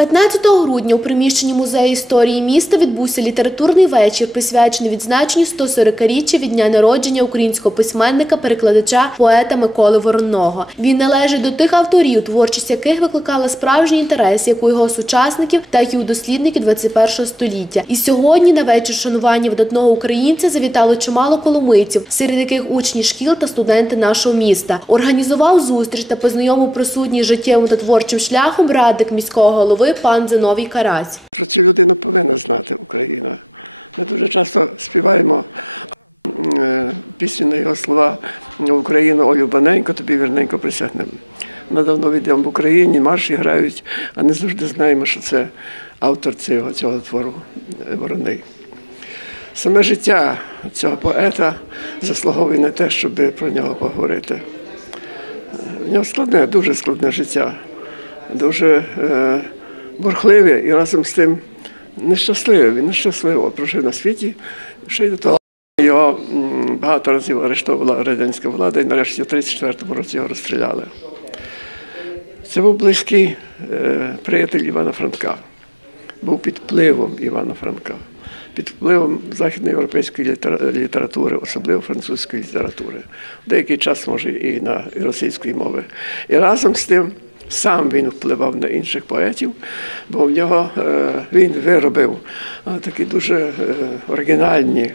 15 грудня у приміщенні музею історії міста відбувся літературний вечір, присвячений відзначенню 140-річчя від дня народження українського письменника, перекладача, поета Миколи Воронного. Він належить до тих авторів, творчість яких викликала справжній інтерес як у його сучасників, так і у дослідників 21 століття. І сьогодні на вечір шанування видатного українця завітало чимало коломийців, серед яких учні шкіл та студенти нашого міста. Організував зустріч та познайомив присутніх життєвим та творчим шляхом радник міського голови пан Зиновій Карась. Про цю людину повинна знати Україна. Ми дуже часто співаємо е, пісню на його слова Україна, Олю баненько, тобі вірненько присягнемо. Ми давно в Україні, марші грають, а не завжди знаємо, що це автор цього, цього твору е, Вороний. Саме життя цього поета заслуговує на те, щоб про нього поговорити. У нього складне, дуже складне життя, дуже е, бурхливе і разом з тим нещасливе. Він нещасливо прожив на світі. Ще й до того його багато разів арештовувала радянська влада і нарешті в 34-му році його розстріляли. Це був близький е, приятель Івана Франка, був під впливом Івана Франка, під впливом західноєвропейської літератури, особливо французької літератури, деякий час, може, і на російської мови. І разом з тим сам він впливав на інших поетів, бо в нього е, він виробив е, такі дуже е, оригінальні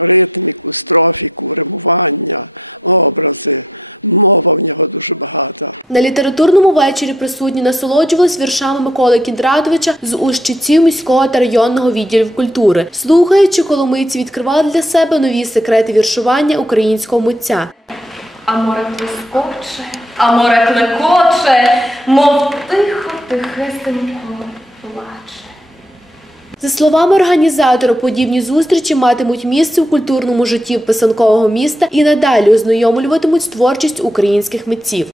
ритміку, строфіку, римування, образи. Мова в нього дуже багата. На літературному вечорі присутні насолоджувались віршами Миколи Кіндратовича з ущиців міського та районного відділів культури. Слухаючи, коломийці відкривали для себе нові секрети віршування українського митця. А море блискоче, а море клекоче, мов тихо, тихесенько плаче. За словами організатора, подібні зустрічі матимуть місце у культурному житті писанкового міста і надалі ознайомлюватимуть з творчістю українських митців.